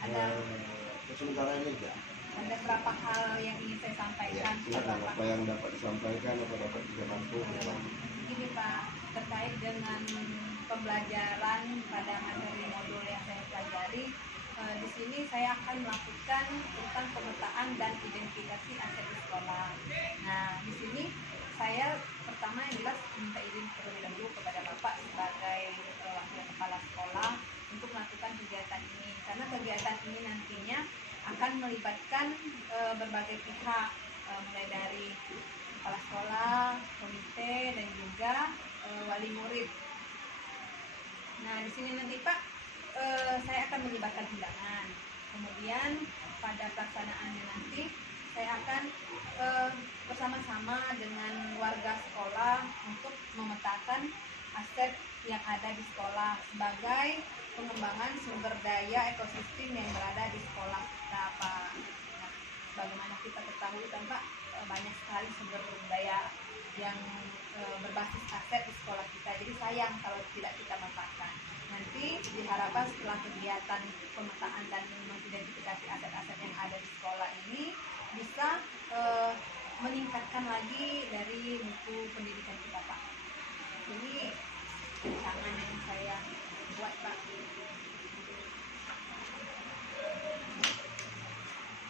Ada sementara ini aja. Ada berapa hal yang ingin saya sampaikan. Ya, silakan apa yang dapat disampaikan, apa dapat dibantu. Ini Pak, terkait dengan pembelajaran pada materi modul yang saya pelajari, di sini saya akan melakukan tentang pemetaan dan identifikasi aset di sekolah. Nah, di sini saya pertama yang jelas minta izin terlebih dahulu kepada Bapak sebagai wakil kepala sekolah untuk melakukan kegiatan ini, karena kegiatan ini nantinya akan melibatkan berbagai pihak, mulai dari kepala sekolah, komite, dan juga wali murid. Nah, di sini nanti Pak, saya akan melibatkan undangan. Kemudian pada pelaksanaannya nanti saya akan bersama-sama dengan warga sekolah untuk memetakan aset yang ada di sekolah sebagai pengembangan sumber daya ekosistem yang berada di sekolah kita, Pak. Nah, bagaimana kita ketahui kan Pak, banyak sekali sumber daya yang berbasis aset di sekolah kita. Jadi sayang kalau tidak kita manfaatkan. Nanti diharapkan setelah kegiatan pemetaan dan mengidentifikasi aset-aset yang ada di sekolah ini bisa meningkatkan lagi dari mutu pendidikan kita, Pak. Ini rancangan yang saya buat, Pak.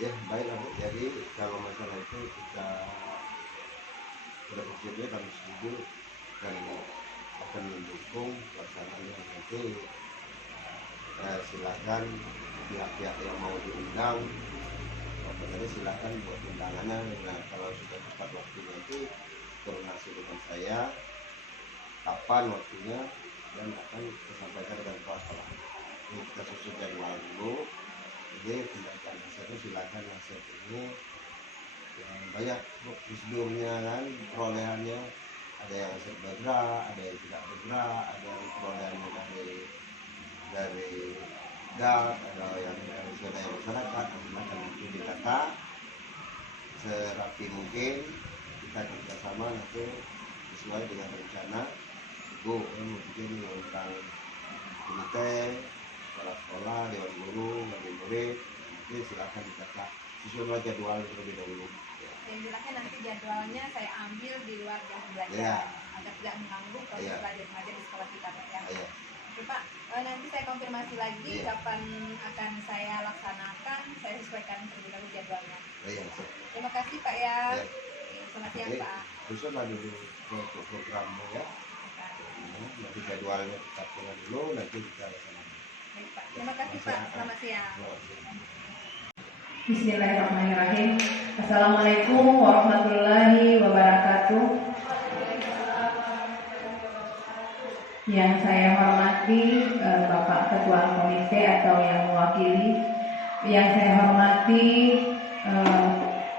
Ya, baiklah Bu. Jadi kalau masalah itu kita sudah bersedia, kami setuju dan akan mendukung pelaksanaannya. Nanti silakan pihak-pihak yang mau diundang, sebenarnya silakan buat undangannya. Nah, kalau sudah tepat waktunya itu koordinasi dengan saya kapan waktunya dan akan disampaikan dengan kepala sekolah. Ini kita susun jadwal dulu. Jadi tindakan asetnya silakan aset ini yang banyak prosedurnya kan, perolehannya ada yang aset bergerak, ada yang tidak bergerak, ada yang perolehannya dari dak, ada yang dari swadaya masyarakat. Silakan itu ditata serapi mungkin, kita kerjasama nanti sesuai dengan rencana. Bu, mungkin tentang komite, kepala sekolah, dewan guru, wali murid, nanti silakan ditata susunlah jadwal terlebih dahulu. Yang jelasnya nanti jadwalnya saya ambil di luar jam belajar, Ya, agar tidak mengganggu proses belajar mengajar di sekolah kita, Pak, ya. ya. Oke Pak, nanti saya konfirmasi lagi kapan akan saya laksanakan, saya sesuaikan terlebih dahulu jadwalnya. Ya. Terima kasih Pak ya. Ya. Selamat siang Pak. Susunlah dulu programnya ya. Nanti jadwalnya tetapkan dulu, nanti kita laksanakan. Baik Pak, terima kasih Pak. Selamat siang. Bismillahirrahmanirrahim. Assalamualaikum warahmatullahi wabarakatuh. Yang saya hormati Bapak Ketua Komite atau yang mewakili, yang saya hormati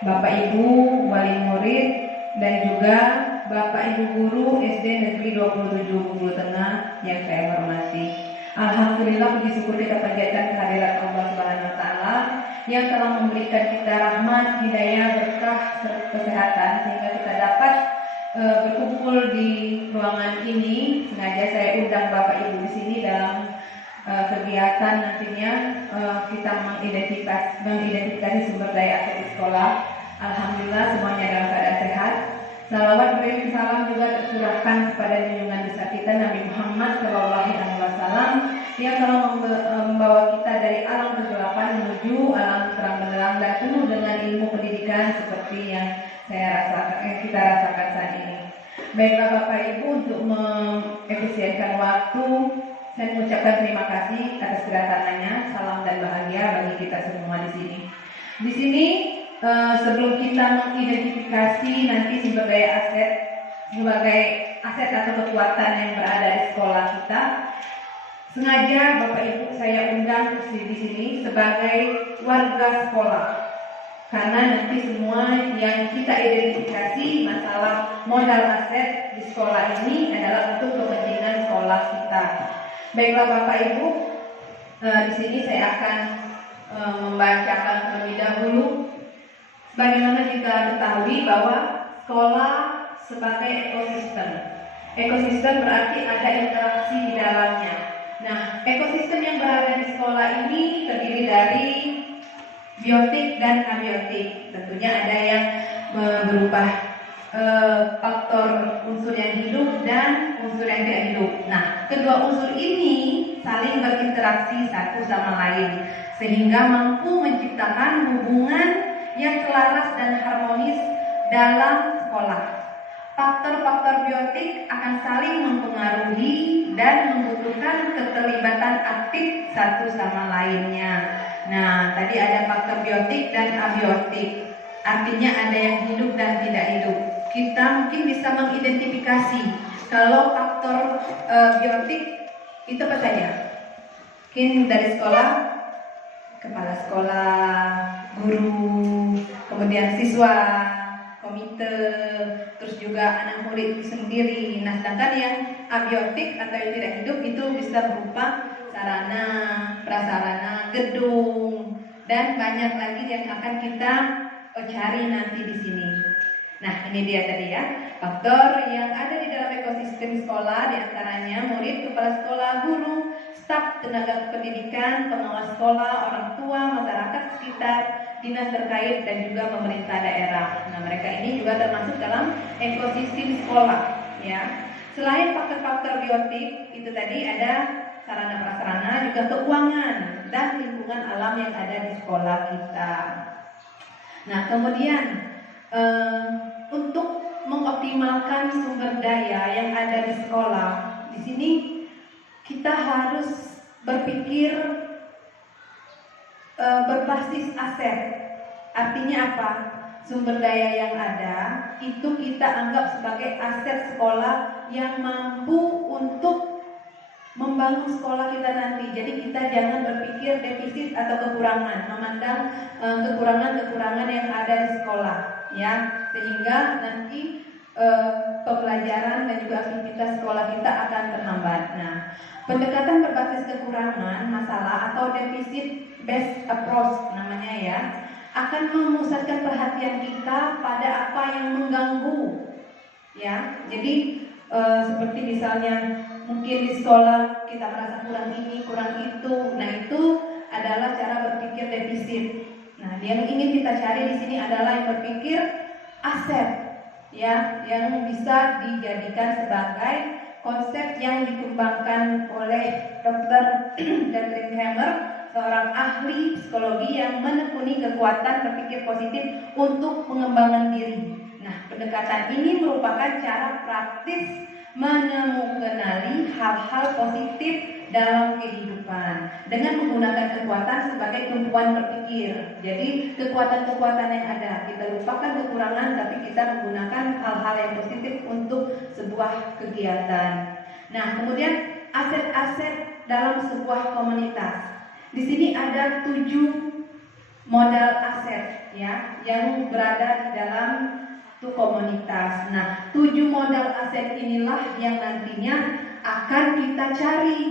Bapak Ibu Wali Murid dan juga Bapak Ibu Guru SD Negeri 27 Bengkulu Tengah yang saya hormati. Alhamdulillah, puji syukur kita panjatkan kehadirat Allah Subhanahu wa taala yang telah memberikan kita rahmat, hidayah, berkah, serta kesehatan sehingga kita dapat berkumpul di ruangan ini. Sengaja saya undang Bapak Ibu di sini dalam kegiatan nantinya kita mengidentifikasi sumber daya aset di sekolah. Alhamdulillah semuanya dalam keadaan sehat. Salawat beriring salam juga tercurahkan kepada junjungan besar kita Nabi Muhammad SAW yang telah membawa kita dari alam kegelapan menuju alam terang benderang dan penuh dengan ilmu pendidikan seperti yang kita rasakan saat ini. Baiklah Bapak Ibu, untuk mengefisienkan waktu, saya mengucapkan terima kasih atas kedatangannya. Salam dan bahagia bagi kita semua di sini. Di sini sebelum kita mengidentifikasi nanti sumber daya aset sebagai aset atau kekuatan yang berada di sekolah kita, sengaja Bapak Ibu saya undang di sini sebagai warga sekolah, karena nanti semua yang kita identifikasi masalah modal aset di sekolah ini adalah untuk kepentingan sekolah kita. Baiklah Bapak Ibu, di sini saya akan membacakan terlebih dahulu. Bagaimana kita ketahui bahwa sekolah sebagai ekosistem. Ekosistem berarti ada interaksi di dalamnya. Nah, ekosistem yang berada di sekolah ini terdiri dari biotik dan abiotik. Tentunya ada yang berupa faktor unsur yang hidup dan unsur yang tidak hidup. Nah, kedua unsur ini saling berinteraksi satu sama lain sehingga mampu menciptakan hubungan yang selaras dan harmonis dalam sekolah. Faktor-faktor biotik akan saling mempengaruhi dan membutuhkan keterlibatan aktif satu sama lainnya. Nah, tadi ada faktor biotik dan abiotik. Artinya ada yang hidup dan tidak hidup. Kita mungkin bisa mengidentifikasi kalau faktor biotik itu apa saja. Mungkin dari sekolah, kepala sekolah, guru, kemudian siswa, komite, terus juga anak murid itu sendiri. Nah, sedangkan yang abiotik atau yang tidak hidup itu bisa berupa sarana, prasarana, gedung, dan banyak lagi yang akan kita cari nanti di sini. Nah, ini dia tadi ya, faktor yang ada di dalam ekosistem sekolah, diantaranya murid, kepala sekolah, guru, staf tenaga pendidikan, pengawas sekolah, orang tua, masyarakat sekitar, dinas terkait, dan juga pemerintah daerah. Nah, mereka ini juga termasuk dalam ekosistem sekolah ya. Selain faktor-faktor biotik, itu tadi ada sarana prasarana, juga keuangan dan lingkungan alam yang ada di sekolah kita. Nah, kemudian untuk mengoptimalkan sumber daya yang ada di sekolah, di sini kita harus berpikir berbasis aset. Artinya apa? Sumber daya yang ada itu kita anggap sebagai aset sekolah yang mampu untuk membangun sekolah kita nanti. Jadi kita jangan berpikir defisit atau kekurangan, memandang kekurangan-kekurangan yang ada di sekolah, ya, sehingga nanti pembelajaran dan juga aktivitas sekolah kita akan terhambat. Nah, pendekatan berbasis kekurangan, masalah atau defisit based approach namanya ya, akan memusatkan perhatian kita pada apa yang mengganggu, ya. Jadi seperti misalnya mungkin di sekolah kita merasa kurang ini, kurang itu. Nah, itu adalah cara berpikir defisit. Nah, yang ingin kita cari di sini adalah yang berpikir aset, ya, yang bisa dijadikan sebagai konsep yang dikembangkan oleh Dr. Dietrich Hammer, seorang ahli psikologi yang menekuni kekuatan berpikir positif untuk pengembangan diri. Nah, pendekatan ini merupakan cara praktis menemukanali hal-hal positif dalam kehidupan dengan menggunakan kekuatan sebagai tumpuan berpikir. Jadi kekuatan-kekuatan yang ada, kita lupakan kekurangan tapi kita menggunakan hal-hal yang positif untuk sebuah kegiatan. Nah, kemudian aset-aset dalam sebuah komunitas. Di sini ada 7 modal aset ya yang berada di dalam satu komunitas. Nah, 7 modal aset inilah yang nantinya akan kita cari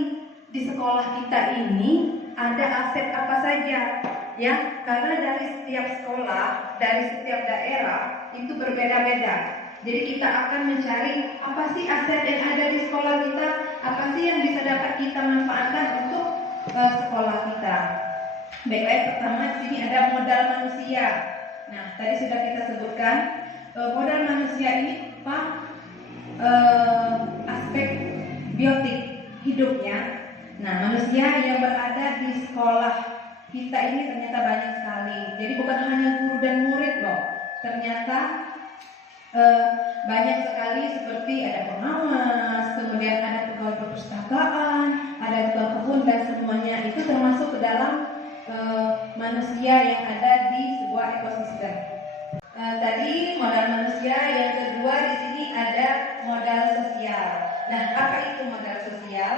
di sekolah kita ini. Ada aset apa saja ya, karena dari setiap sekolah, dari setiap daerah itu berbeda-beda. Jadi kita akan mencari apa sih aset yang ada di sekolah kita, apa sih yang bisa dapat kita manfaatkan untuk sekolah kita. Baik, pertama di sini ada modal manusia. Nah, tadi sudah kita sebutkan modal manusia ini apa? Aspek biotik hidupnya. Nah, manusia yang berada di sekolah kita ini ternyata banyak sekali. Jadi bukan hanya guru dan murid loh. Ternyata banyak sekali, seperti ada pengawas, kemudian ada pegawai perpustakaan, ada tukang kebun, dan semuanya itu termasuk ke dalam manusia yang ada di sebuah ekosistem. Tadi modal manusia, yang kedua di sini ada modal sosial. Nah, apa itu modal sosial?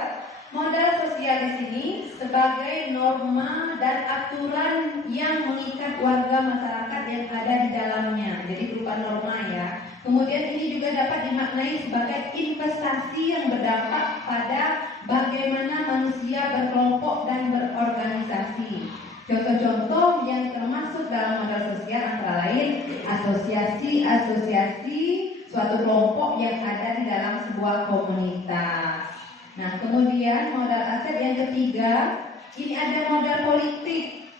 Modal sosial di sini sebagai norma dan aturan yang mengikat warga masyarakat yang ada di dalamnya. Jadi berupa norma ya. Kemudian ini juga dapat dimaknai sebagai investasi yang berdampak pada bagaimana manusia berkelompok dan berorganisasi. Contoh-contoh yang termasuk dalam modal sosial antara lain asosiasi-asosiasi suatu kelompok yang ada di dalam sebuah komunitas. Nah, kemudian modal aset yang ketiga, ini ada modal politik.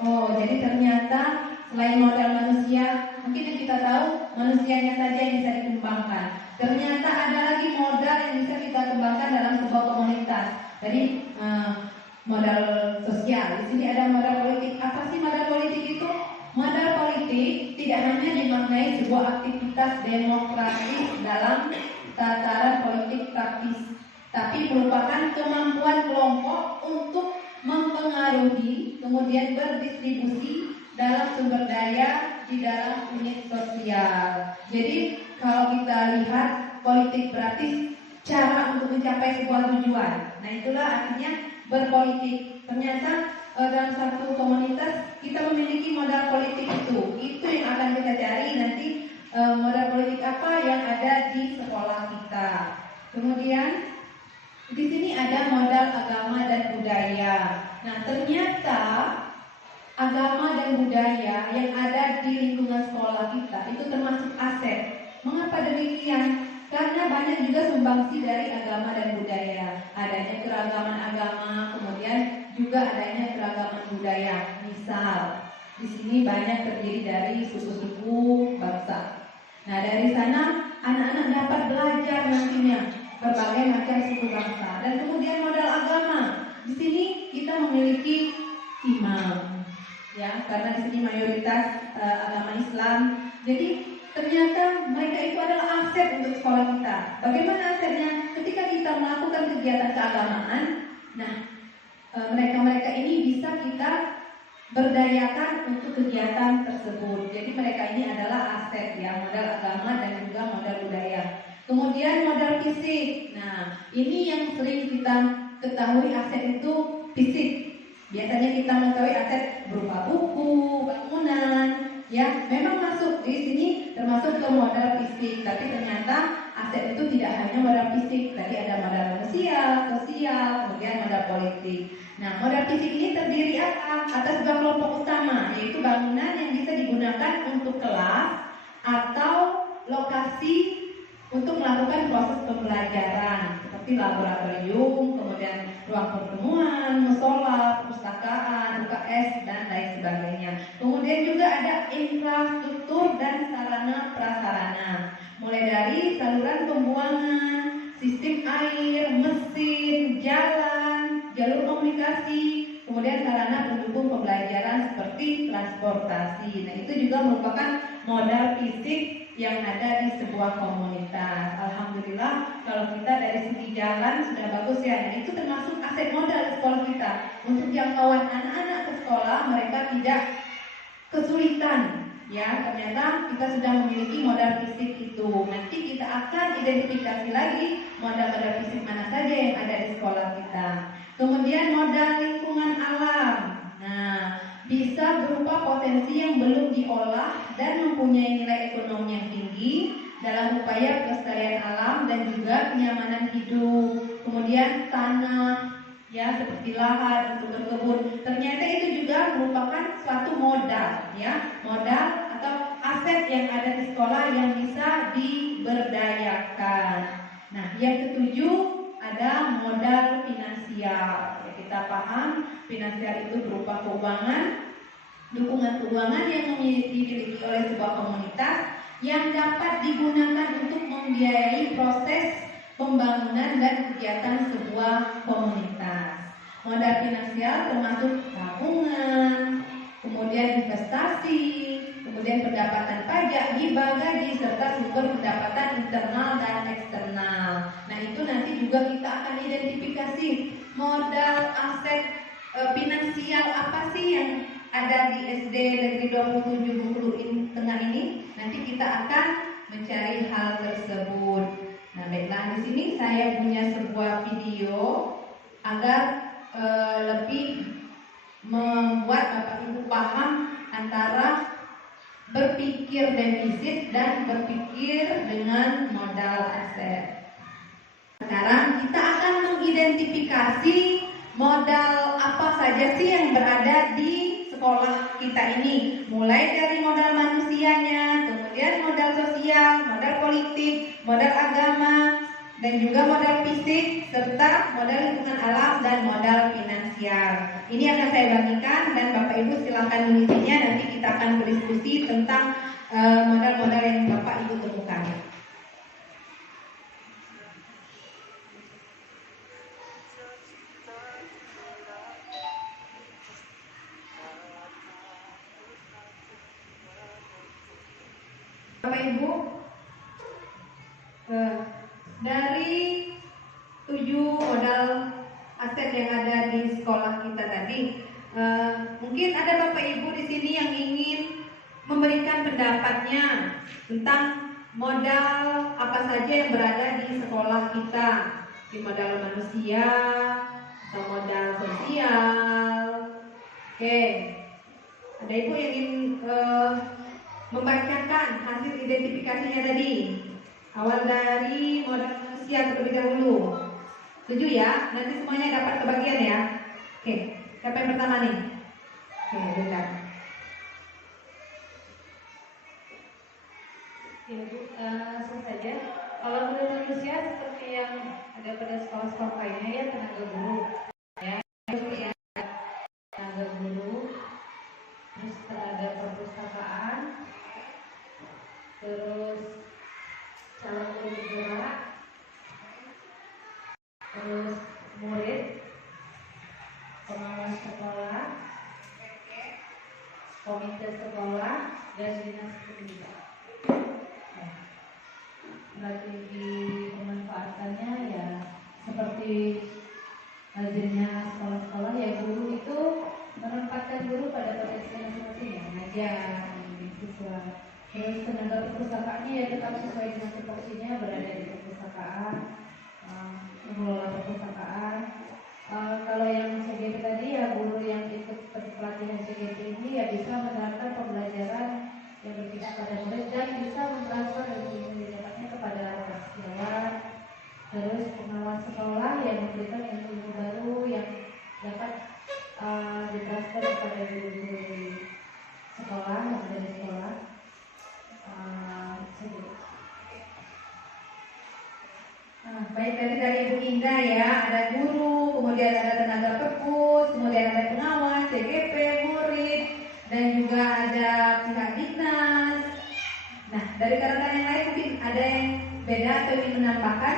Oh, jadi ternyata selain modal manusia, mungkin yang kita tahu manusianya saja yang bisa dikembangkan. Ternyata ada lagi modal yang bisa kita kembangkan dalam sebuah komunitas. Jadi modal sosial. Di sini ada modal politik. Apa sih modal politik itu? Modal politik tidak hanya dimaknai sebuah aktivitas demokratis dalam tataran politik praktis, tapi merupakan kemampuan kelompok untuk mempengaruhi, kemudian berdistribusi dalam sumber daya di dalam unit sosial. Jadi kalau kita lihat politik praktis, cara untuk mencapai sebuah tujuan. Nah, itulah artinya berpolitik. Ternyata dalam satu komunitas kita memiliki modal politik itu yang akan kita cari nanti, modal politik apa yang ada di sekolah kita. Kemudian di sini ada modal agama dan budaya. Nah, ternyata agama dan budaya yang ada di lingkungan sekolah kita itu termasuk aset. Mengapa demikian? Karena banyak juga sumbangsi dari agama dan budaya. Adanya keragaman agama, kemudian juga adanya keragaman budaya. Misal, di sini banyak terdiri dari suku-suku bangsa. Nah, dari sana anak-anak dapat belajar nantinya berbagai macam suku bangsa. Dan kemudian modal agama. Di sini kita memiliki imam, ya, karena di sini mayoritas agama Islam. Jadi ternyata mereka itu adalah aset untuk sekolah kita. Bagaimana asetnya? Ketika kita melakukan kegiatan keagamaan, nah mereka-mereka ini bisa kita berdayakan untuk kegiatan tersebut. Jadi mereka ini adalah aset, ya, modal agama dan juga modal budaya. Kemudian modal fisik. Nah, ini yang sering kita ketahui aset itu fisik. Biasanya kita mengetahui aset berupa buku, bangunan, ya, memang masuk di sini termasuk ke modal fisik. Tapi ternyata aset itu tidak hanya modal fisik. Tadi ada modal manusia, sosial, kemudian modal politik. Nah, modal fisik ini terdiri atas dua kelompok utama, yaitu bangunan yang bisa digunakan untuk kelas atau lokasi untuk melakukan proses pembelajaran seperti laboratorium, kemudian ruang pertemuan, musola, perpustakaan, UKS, dan lain sebagainya. Kemudian juga ada infrastruktur dan sarana prasarana, mulai dari saluran pembuangan, sistem air, mesin, jalan, jalur komunikasi, kemudian sarana pendukung pembelajaran seperti transportasi. Nah, itu juga merupakan modal fisik yang ada di sebuah komunitas. Alhamdulillah kalau kita dari segi jalan sudah bagus, ya. Nah, itu termasuk aset modal di sekolah kita. Untuk jangkauan anak-anak ke sekolah, mereka tidak kesulitan, ya. Ternyata kita sudah memiliki modal fisik itu. Nanti kita akan identifikasi lagi modal-modal fisik mana saja yang ada di sekolah kita. Kemudian modal lingkungan alam. Nah, bisa berupa potensi yang belum diolah dan mempunyai nilai ekonomi yang tinggi dalam upaya pelestarian alam dan juga kenyamanan hidup. Kemudian tanah, ya, seperti lahan untuk berkebun. Ternyata itu juga merupakan suatu modal, ya, modal atau aset yang ada di sekolah yang bisa diberdayakan. Nah, yang ketujuh ada modal finansial. Ya, kita paham finansial itu berupa keuangan, dukungan keuangan yang dimiliki oleh sebuah komunitas yang dapat digunakan untuk membiayai proses pembangunan dan kegiatan sebuah komunitas. Modal finansial termasuk tabungan, kemudian investasi, kemudian pendapatan pajak, hibah, gaji, serta sumber pendapatan internal dan eksternal. Nah, itu nanti juga kita akan identifikasi modal aset finansial apa sih yang ada di SD Negeri 27 Bengkulu Tengah ini. Nanti kita akan mencari hal tersebut. Nah, baiklah, di sini saya punya sebuah video agar lebih membuat Bapak Ibu paham antara berpikir defisit dan berpikir dengan modal aset. Sekarang kita akan mengidentifikasi modal apa saja sih yang berada di sekolah kita ini. Mulai dari modal manusianya, kemudian modal sosial, modal politik, modal agama, dan juga modal fisik serta modal lingkungan alam dan modal finansial. Ini akan saya bagikan dan Bapak Ibu silakan mengisinya. Nanti kita akan berdiskusi tentang modal-modal yang Bapak Ibu temukan. Bapak Ibu, dari 7 modal aset yang ada di sekolah kita tadi, mungkin ada Bapak Ibu di sini yang ingin memberikan pendapatnya tentang modal apa saja yang berada di sekolah kita, di modal manusia atau modal sosial. Oke, ada Ibu yang ingin membacakan hasil identifikasinya tadi. Awal dari modal manusia terlebih dahulu. Setuju ya? Nanti semuanya dapat kebagian ya. Oke, siapa yang pertama nih? Oke, bukan. Ya Bu, langsung saja. Kalau modal manusia seperti yang ada pada sekolah-sekolah lainnya ya, tenaga guru. Ya, tenaga guru, terus tenaga perpustakaan, terus calon guru bergerak, terus murid, pengawas sekolah, komite sekolah, dan dinas pendidikan. Strategi pemanfaatannya ya seperti lazimnya sekolah-sekolah ya, guru itu menempatkan guru pada potensi masing-masing ya, mengajar, membimbing siswa. Terus tenaga perpustakaannya ya tetap sesuai dengan tupoksinya, berada di perpustakaan, mengelola perpustakaan. Kalau yang CGP tadi ya, guru yang ikut pelatihan CGP ini ya bisa menerapkan pembelajaran yang berpihak pada murid dan bisa mentransfer ilmu yang didapatnya kepada anak siswa. Terus pengawas sekolah yang memberikan ilmu baru yang dapat ditransfer kepada guru-guru di sekolah yang ada di sekolah. Baik, tadi dari Ibu Indah ya, ada guru, kemudian ada tenaga perpus, kemudian ada pengawas, CGP, murid, dan juga ada pihak dinas. Nah, dari rekan yang lain mungkin ada yang beda atau ingin menambahkan?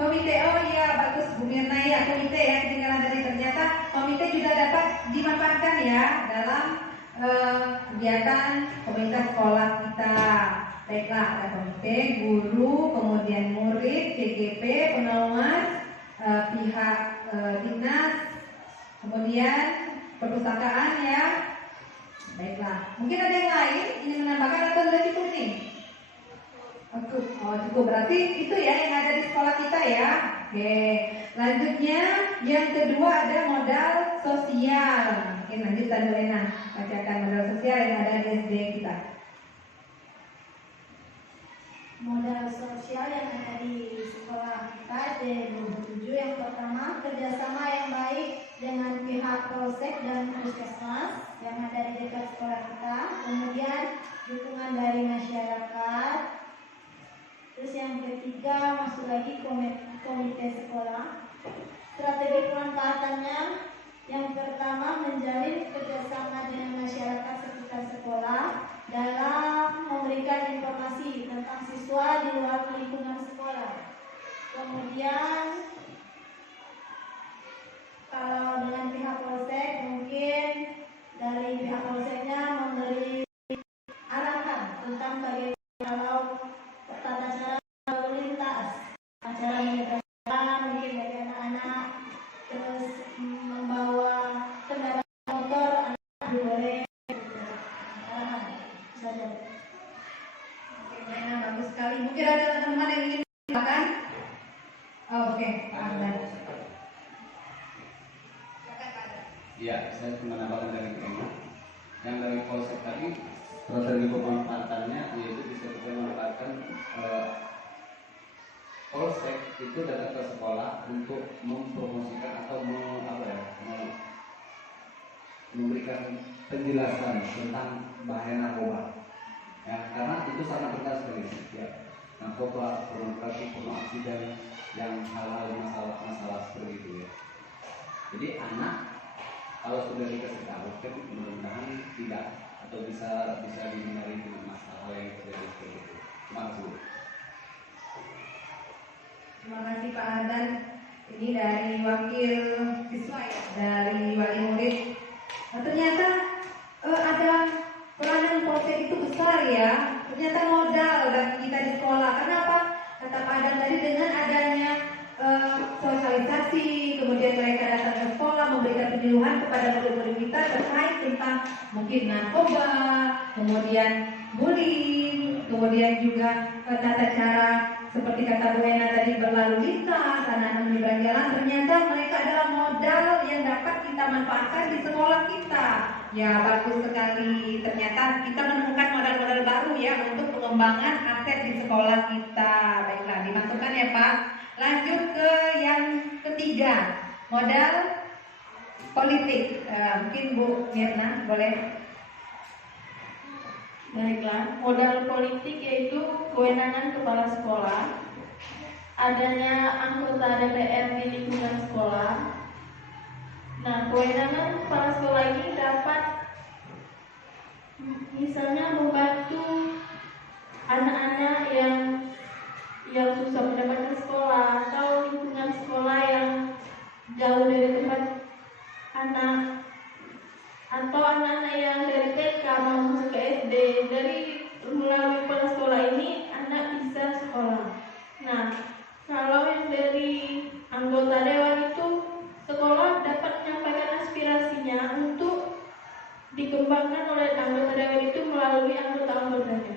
Komite, oh iya bagus Bu Mirna ya, komite ya, ketinggalan tadi. Ternyata komite juga dapat dimanfaatkan ya dalam kegiatan komunitas sekolah kita. Baiklah, ada komite, guru, kemudian murid, CGP, pengawas, pihak dinas, kemudian perpustakaan ya. Baiklah, mungkin ada yang lain ingin menambahkan atau sudah cukup nih? Oh cukup, berarti itu ya yang ada di sekolah kita ya. Oke, lanjutnya yang kedua ada modal sosial. Mungkin lanjutan Bu Lena bacakan modal sosial yang ada di SD kita. Modal sosial yang ada di sekolah kita D27, yang pertama kerjasama yang baik dengan pihak polsek dan puskesmas yang ada di dekat sekolah kita, kemudian dukungan dari masyarakat. Terus yang ketiga masuk lagi komite sekolah. Strategi pemanfaatannya yang pertama menjalin kerjasama dengan masyarakat sekitar sekolah dalam memberikan informasi tentang siswa di luar lingkungan sekolah. Kemudian kalau dengan pihak polsek, mungkin dari pihak polseknya memberi arahan tentang bagaimana kalau tata cara lalu lintas, acara menyeberang mungkin bagi anak-anak, terus membawa kendaraan motor anak boleh. Nah, bagus sekali. Mungkin ada teman-teman yang ingin menambahkan? Oh, oke, Pak Ahmad. Iya, saya cuma menambahkan dari tema. Yang dari polsek tadi, strategi pemanfaatannya yaitu bisa kita memanfaatkan polsek itu datang ke sekolah untuk mempromosikan atau memberikan penjelasan tentang bahaya narkoba. Ya, karena itu sangat penting sekali. Ya. narkoba, pornografi, pornografi dan yang hal-hal masalah seperti itu ya. Jadi anak kalau sudah dikasih tahu kan mudah-mudahan tidak atau bisa dihindari dengan masalah yang terjadi seperti itu. Terima kasih. Terima kasih Pak Adan. Ini dari wakil siswa ya, dari wali murid. Ternyata ada peranan polsek itu besar ya. Ternyata modal bagi kita di sekolah. Kenapa? Kata Pak Adan tadi, dengan adanya sosialisasi, kemudian mereka datang ke sekolah memberikan penyuluhan kepada murid-murid kita terkait tentang mungkin narkoba, kemudian bullying, kemudian juga tata cara seperti kata Bu Ena tadi berlalu lintas, anak-anak menyeberang jalan. Ternyata mereka adalah modal yang dapat kita manfaatkan di sekolah kita. Ya, bagus sekali. Ternyata kita menemukan modal-modal baru ya untuk pengembangan aset di sekolah kita. Baiklah, dimasukkan ya Pak. Lanjut ke yang ketiga, modal politik. Mungkin Bu Mirna boleh. Baiklah, modal politik yaitu kewenangan kepala sekolah, adanya anggota DPR di lingkungan sekolah. Nah, kewenangan kepala sekolah ini dapat misalnya membantu anak-anak yang susah mendapatkan sekolah atau lingkungan sekolah yang jauh dari tempat anak, atau anak-anak yang dari TK mau masuk ke SD. Dari melalui kepala sekolah ini anak bisa sekolah. Nah, kalau yang dari anggota dewan itu, sekolah dapat menyampaikan aspirasinya untuk dikembangkan oleh anggota dewan itu melalui anggota-anggotanya.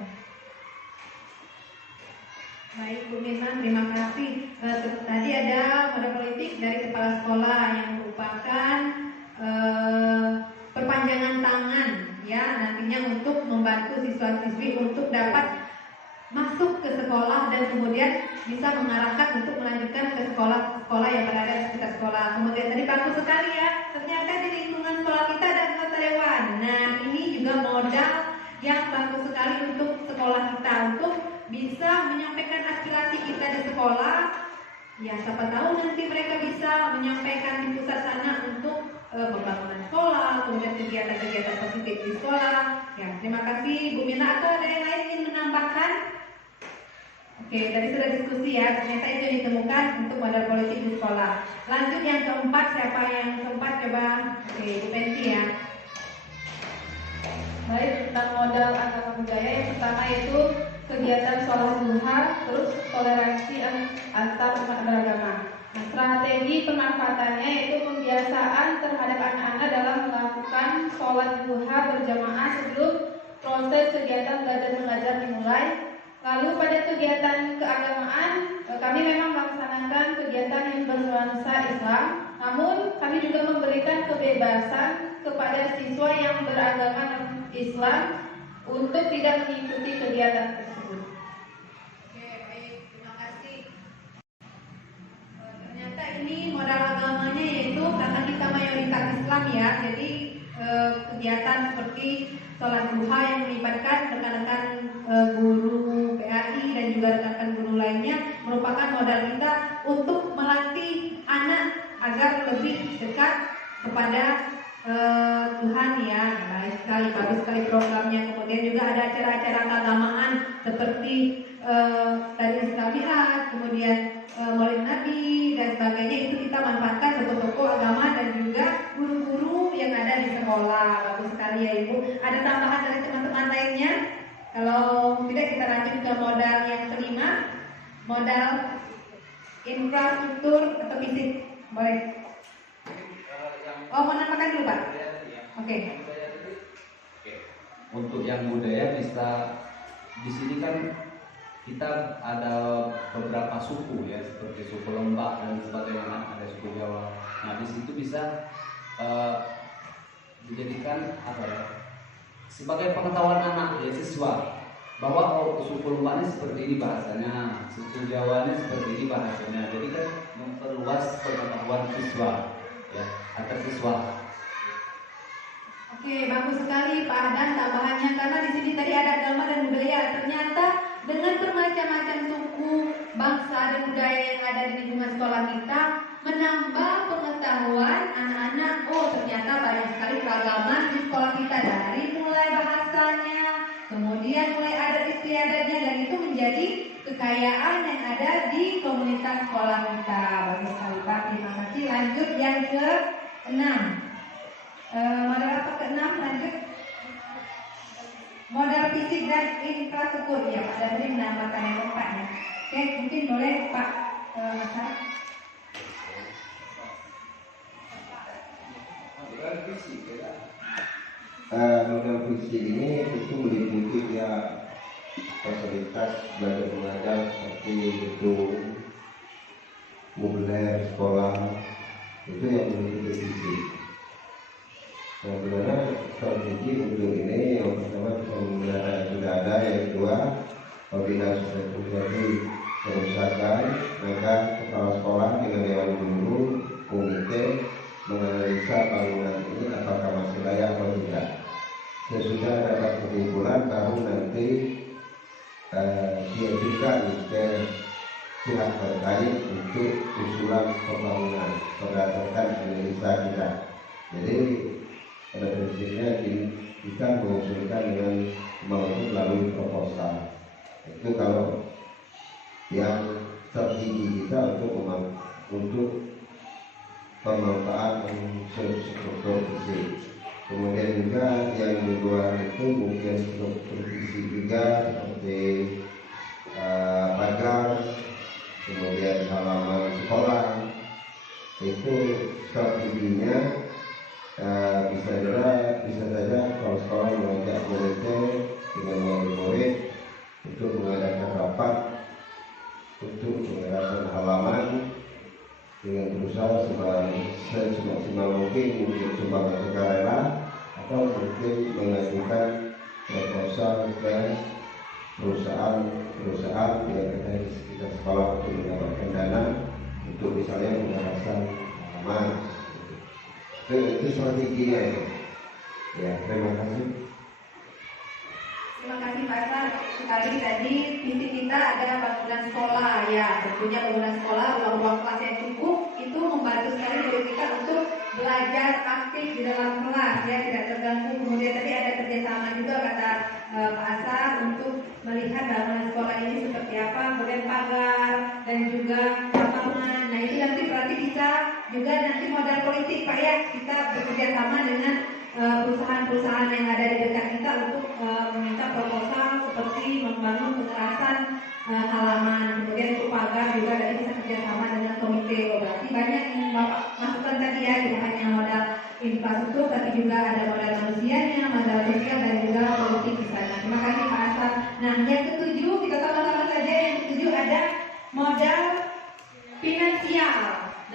Baik Bu Mirna, terima kasih. Tadi ada modal politik dari kepala sekolah yang merupakan perpanjangan tangan ya nantinya untuk membantu siswa-siswi untuk dapat masuk ke sekolah dan kemudian bisa mengarahkan untuk melanjutkan ke sekolah-sekolah yang berada di sekitar sekolah. Kemudian tadi bagus sekali ya, ternyata di lingkungan sekolah kita ada anggota dewan. Nah, ini juga modal yang bagus sekali untuk sekolah kita untuk bisa menyampaikan aspirasi kita di sekolah. Ya, siapa tahu nanti mereka bisa menyampaikan di pusat sana untuk pembangunan sekolah, kemudian kegiatan-kegiatan positif di sekolah. Ya, terima kasih Bu Mina. Atau ada yang lain ingin menambahkan? Oke, tadi sudah diskusi ya. Ternyata itu yang ditemukan untuk modal politik di sekolah. Lanjut yang keempat, siapa yang keempat coba? Oke, Bu Pensi ya. Baik, tentang modal agama budaya, yang pertama itu kegiatan sholat duha, terus toleransi antar umat beragama. Nah, strategi pemanfaatannya yaitu pembiasaan terhadap anak-anak dalam melakukan sholat duha berjamaah sebelum proses kegiatan belajar mengajar dimulai. Lalu pada kegiatan keagamaan, kami memang melaksanakan kegiatan yang bernuansa Islam, namun kami juga memberikan kebebasan kepada siswa yang beragama Islam untuk tidak mengikuti kegiatan tersebut. Oke, baik, terima kasih. Ternyata ini modal agamanya yaitu karena kita mayoritas Islam ya, jadi kegiatan seperti sholat duha yang melibatkan rekan-rekan guru PAI dan juga rekan-rekan guru lainnya merupakan modal kita untuk melatih anak agar lebih dekat kepada Tuhan ya. Baik sekali, bagus sekali programnya. Kemudian juga ada acara-acara keagamaan seperti tadi Islamiat, kemudian Maulid Nabi dan sebagainya. Itu kita manfaatkan tokoh-tokoh agama dan juga guru-guru yang ada di sekolah. Bagus sekali ya Ibu. Ada tambahan dari teman-teman lainnya? Kalau tidak, kita lanjut ke modal yang kelima, modal infrastruktur atau fisik. Boleh. Oh, mau namakan dulu Pak? Oke. Untuk yang budaya bisa di sini kan kita ada beberapa suku ya, seperti suku Lembak dan sebagainya, ada suku Jawa. Nah di situ bisa dijadikan apa ya, sebagai pengetahuan anak ya, siswa bahwa oh, suku Lembak ini seperti ini bahasanya, suku Jawa ini seperti ini bahasanya. Jadi kan memperluas pengetahuan siswa ya, antar siswa. Oke, bagus sekali Pak Adan tambahannya, karena di sini tadi ada agama dan budaya. Ternyata dengan bermacam-macam suku, bangsa, dan budaya yang ada di lingkungan sekolah kita, menambah pengetahuan anak-anak. Oh, ternyata banyak sekali keragaman di sekolah kita, dari mulai bahasanya, kemudian mulai adat istiadatnya, dan itu menjadi kekayaan yang ada di komunitas sekolah kita. Bagus sekali Pak, terima kasih. Lanjut yang ke-6. Modal apa ke-6? Lanjut. Modal fisik dan infrastruktur. Ya, Pak Damri menambahkan yang keempat ya. Oke, mungkin boleh Pak Hasan. Modal fisik ini itu meliputi ya fasilitas belajar mengajar seperti gedung, mobilier sekolah, itu yang meliputi fisik. Sebenarnya strategi untuk ini yang pertama sudah ada, yang kedua apabila sudah terjadi kerusakan, maka kepala sekolah dengan dewan guru komite menganalisa bangunan ini apakah masih layak atau tidak. Sesudah dapat kesimpulan baru nanti diajukan ke pihak terkait untuk usulan pembangunan berdasarkan analisa kita. Jadi pada prinsipnya kita mengusulkan dengan pembangunan melalui proposal. Itu kalau yang tertinggi kita untuk pemanfaatan struktur fisik. Kemudian juga yang kedua itu mungkin struktur fisik juga seperti pagar, kemudian halaman sekolah. Itu strateginya bisa saja kalau sekolah mengajak muridnya dengan murid untuk mengadakan rapat untuk mengadakan halaman dengan berusaha semaksimal mungkin untuk sumbangan sukarela atau mungkin mengajukan proposal ke perusahaan yang ada di sekitar sekolah untuk mendapatkan dana untuk misalnya pembahasan halaman. Itu strateginya itu. Ya, terima kasih. Terima kasih Pak Hasan. Sekali tadi visi kita adalah bangunan sekolah ya, tentunya bangunan sekolah, ruang-ruang kelas yang cukup itu membantu sekali diri kita untuk belajar aktif di dalam kelas ya, tidak terganggu. Kemudian tadi ada kerjasama juga kata Pak Hasan untuk melihat bangunan sekolah ini seperti apa, kemudian pagar dan juga lapangan. Nah itu nanti berarti bisa juga nanti modal politik Pak ya, kita bekerjasama dengan perusahaan-perusahaan yang ada di dekat kita untuk meminta proposal seperti membangun pengerasan halaman, kemudian untuk pagar juga tadi bisa kerjasama dengan komite. Berarti banyak yang Bapak masukkan tadi ya, tidak hanya modal infrastruktur tapi juga ada modal manusianya, modal sosial dan juga politik di sana. Terima kasih Pak Hasan. Nah yang ketujuh kita sama-sama saja, yang ketujuh ada modal finansial.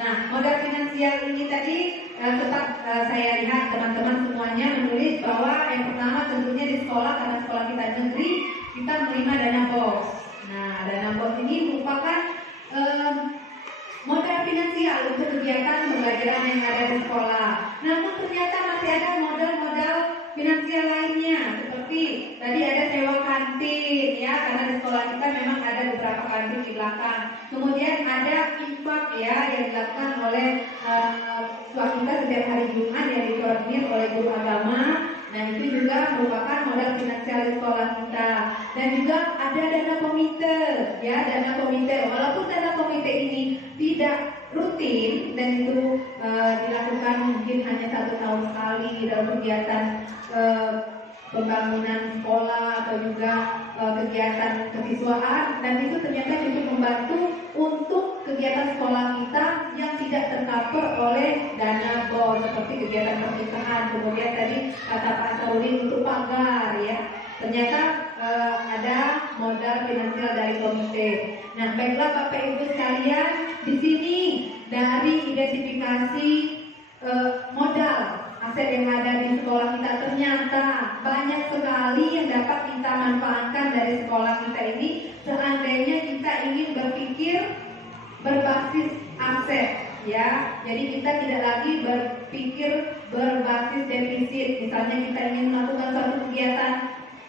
Nah modal finansial ini tadi tetap saya lihat teman-teman semuanya menulis bahwa yang pertama tentunya di sekolah, karena sekolah kita negeri, kita menerima dana BOS. Nah dana BOS ini merupakan modal finansial untuk kegiatan pembelajaran yang ada di sekolah. Namun ternyata masih ada modal-modal finansial lainnya, seperti tadi ada sewa kantin ya, karena di sekolah kita memang ada beberapa kantin di belakang. Kemudian ada infak ya yang dilakukan oleh siswa kita setiap hari Jumat yang dikoordinir oleh guru agama. Nah itu juga merupakan modal finansial di sekolah kita. Dan juga ada dana komite ya, dana komite. Walaupun dana komite ini tidak rutin dan itu dilakukan mungkin hanya 1 tahun sekali dalam kegiatan pembangunan sekolah atau juga kegiatan kesiswaan, dan itu ternyata cukup membantu untuk kegiatan sekolah kita yang tidak tercover oleh dana BOS seperti kegiatan pernikahan. Kemudian tadi kata Pak Sauri untuk pagar ya, ternyata ada modal finansial dari komite. Nah baiklah Bapak Ibu sekalian, di sini dari identifikasi modal aset yang ada di sekolah kita, ternyata banyak sekali yang dapat kita manfaatkan dari sekolah kita ini seandainya kita ingin berpikir berbasis aset ya. Jadi kita tidak lagi berpikir berbasis defisit. Misalnya kita ingin melakukan suatu kegiatan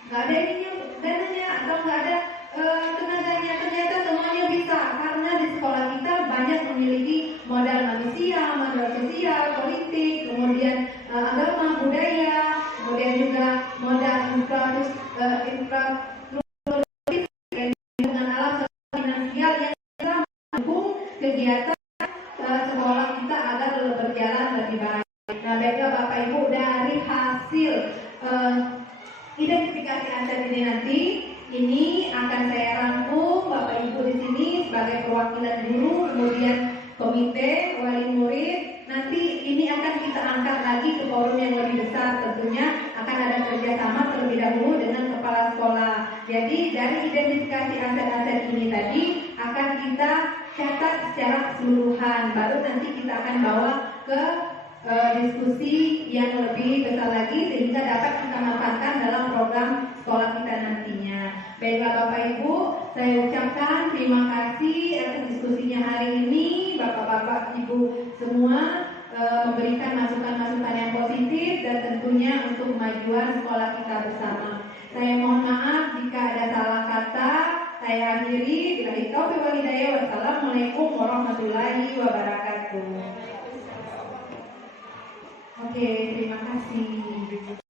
nggak ada ininya dananya atau nggak ada tenaganya, ternyata semuanya bisa karena di sekolah kita banyak memiliki modal manusia, modal sosial, politik, kemudian agama, budaya, kemudian juga modal infrastruktur dengan alam sosial finansial yang bisa mendukung kegiatan sekolah kita agar berjalan lebih baik. Nah, baiklah Bapak Ibu, dari hasil identifikasi aset ini nanti ini akan saya rangkum Bapak Ibu di sini sebagai perwakilan guru, kemudian komite, wali murid. Nanti ini akan kita angkat lagi ke forum yang lebih besar, tentunya akan ada kerjasama terlebih dahulu dengan kepala sekolah. Jadi dari identifikasi aset-aset ini tadi akan kita catat secara keseluruhan, baru nanti kita akan bawa ke diskusi yang lebih besar lagi sehingga dapat kita manfaatkan dalam program sekolah kita nantinya. Baiklah Bapak Ibu, saya ucapkan terima kasih atas diskusinya hari ini. Bapak-bapak Ibu semua memberikan masukan-masukan yang positif dan tentunya untuk kemajuan sekolah kita bersama. Saya mohon maaf jika ada salah kata. Saya akhiri. Billahi taufiq wal hidayah. Wassalamualaikum warahmatullahi wabarakatuh. Oke, terima kasih.